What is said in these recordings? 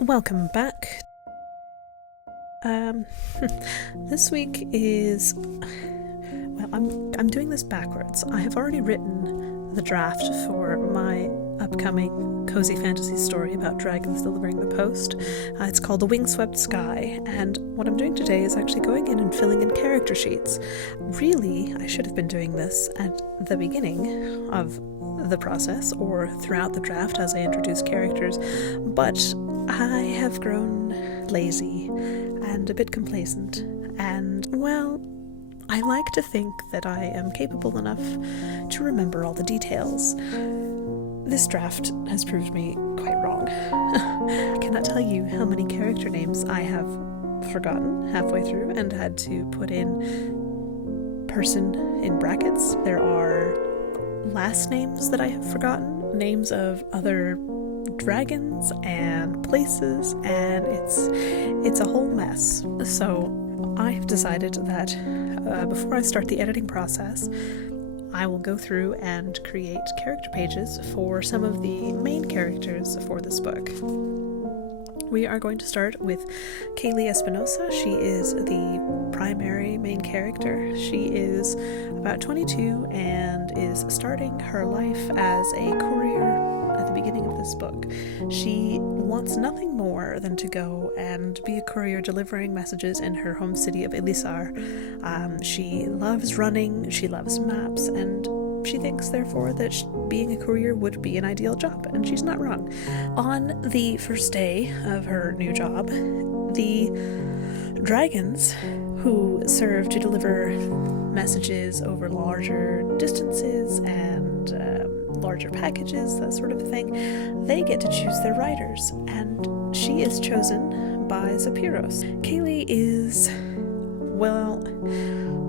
Welcome back. This week is... Well, I'm doing this backwards. I have already written the draft for my upcoming cozy fantasy story about dragons delivering the post. It's called The Wingswept Sky, and what I'm doing today is actually going in and filling in character sheets. Really, I should have been doing this at the beginning of the process or throughout the draft as I introduce characters, but I have grown lazy and a bit complacent, and, well, I like to think that I am capable enough to remember all the details. This draft has proved me quite wrong. I cannot tell you how many character names I have forgotten halfway through and had to put in person in brackets. There are last names that I have forgotten, names of other dragons and places, and it's a whole mess. So I've decided that before I start the editing process, I will go through and create character pages for some of the main characters for this book. We are going to start with Kaylee Espinosa. She is the primary main character. She is about 22 and is starting her life as a courier at the beginning of this book. She wants nothing more than to go and be a courier delivering messages in her home city of Elisar. She loves running, she loves maps, and she thinks, therefore, that being a courier would be an ideal job, and she's not wrong. On the first day of her new job, the dragons who serve to deliver messages over larger distances and larger packages, that sort of thing, they get to choose their riders, and she is chosen by Zapiros. Kaylee is, well,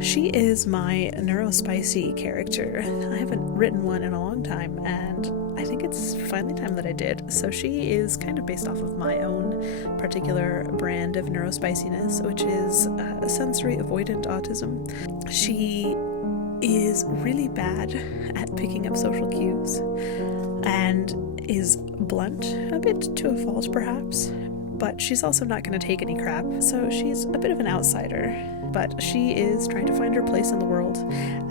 she is my neurospicy character. I haven't written one in a long time, and I think it's finally time that I did. So she is kind of based off of my own particular brand of neurospiciness, which is sensory avoidant autism. She is really bad at picking up social cues and is blunt, a bit to a fault perhaps, but she's also not going to take any crap, so she's a bit of an outsider. But she is trying to find her place in the world,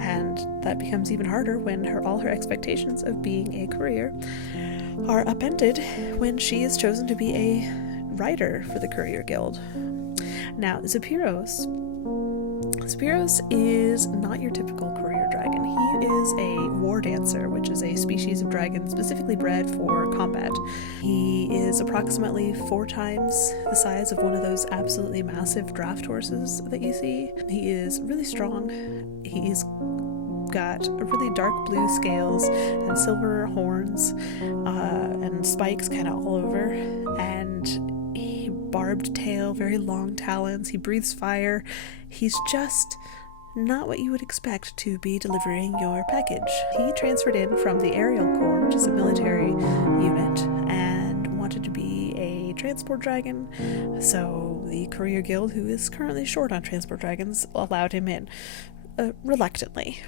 and that becomes even harder when all her expectations of being a courier are upended when she is chosen to be a writer for the Courier Guild. Now, Zapiros is not your typical courier dragon. He is a war dancer, which is a species of dragon specifically bred for combat. He is approximately 4 times the size of one of those absolutely massive draft horses that you see. He is really strong. He's got really dark blue scales and silver horns and spikes kind of all over, and barbed tail, very long talons. He breathes fire. He's just not what you would expect to be delivering your package. He transferred in from the Aerial Corps, which is a military unit, and wanted to be a transport dragon. So the Courier Guild, who is currently short on transport dragons, allowed him in reluctantly.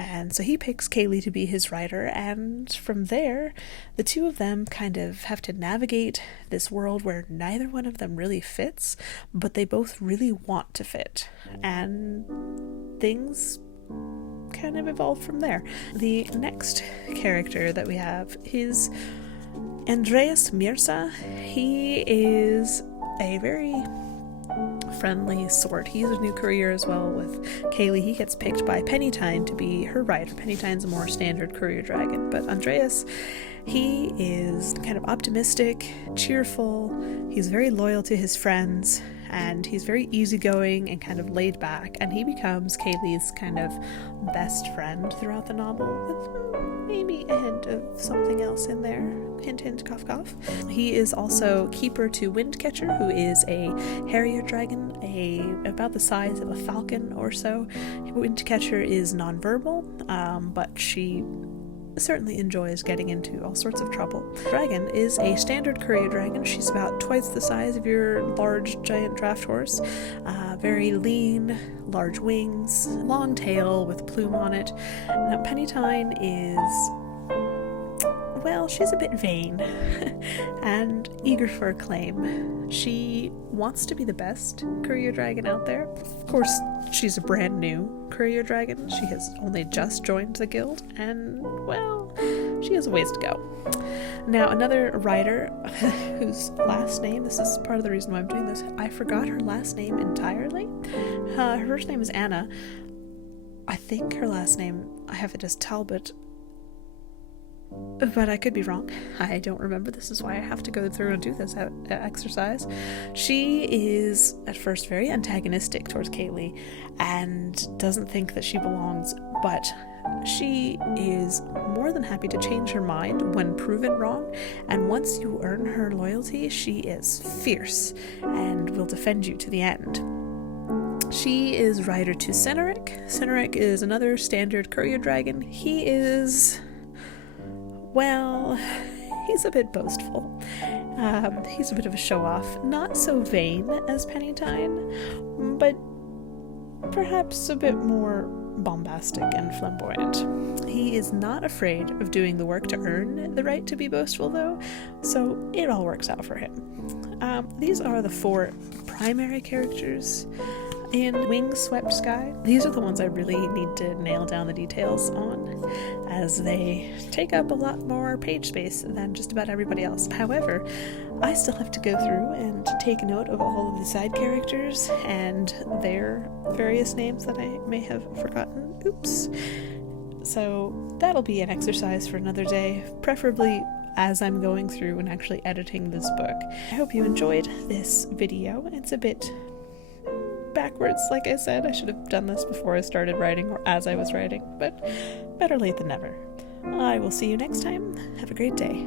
And so he picks Kaylee to be his rider, and from there, the two of them kind of have to navigate this world where neither one of them really fits, but they both really want to fit. And things kind of evolve from there. The next character that we have is Andreas Mirza. He is a very friendly sort. He's a new courier as well with Kaylee. He gets picked by Pennytine to be her rider. Pennytine's a more standard courier dragon, but Andreas, he is kind of optimistic, cheerful, he's very loyal to his friends, and he's very easygoing and kind of laid back, and he becomes Kaylee's kind of best friend throughout the novel, with maybe a hint of something else in there. Hint, hint, cough, cough. He is also keeper to Windcatcher, who is a harrier dragon, about the size of a falcon or so. Windcatcher is nonverbal, but she certainly enjoys getting into all sorts of trouble. Dragon is a standard courier dragon. She's about twice the size of your large giant draft horse. Very lean, large wings, long tail with plume on it. Now, Pennytine is, well, she's a bit vain and eager for acclaim. She wants to be the best courier dragon out there. Of course, she's a brand new courier dragon. She has only just joined the guild, and, well, she has a ways to go. Now, another writer whose last name, this is part of the reason why I'm doing this, I forgot her last name entirely. Her first name is Anna. I think her last name, I have it as Talbot, but I could be wrong. I don't remember. This is why I have to go through and do this exercise. She is at first very antagonistic towards Kaylee and doesn't think that she belongs, but she is more than happy to change her mind when proven wrong, and once you earn her loyalty, she is fierce and will defend you to the end. She is rider to Cynaric. Cynaric is another standard courier dragon. He is, well, he's a bit boastful. He's a bit of a show-off. Not so vain as Pennytine, but perhaps a bit more bombastic and flamboyant. He is not afraid of doing the work to earn the right to be boastful, though, so it all works out for him. These are the 4 primary characters in Wingswept Sky. These are the ones I really need to nail down the details on, as they take up a lot more page space than just about everybody else. However, I still have to go through and take note of all of the side characters and their various names that I may have forgotten. Oops. So that'll be an exercise for another day, preferably as I'm going through and actually editing this book. I hope you enjoyed this video. It's a bit backwards, like I said. I should have done this before I started writing or as I was writing, but better late than never. I will see you next time. Have a great day.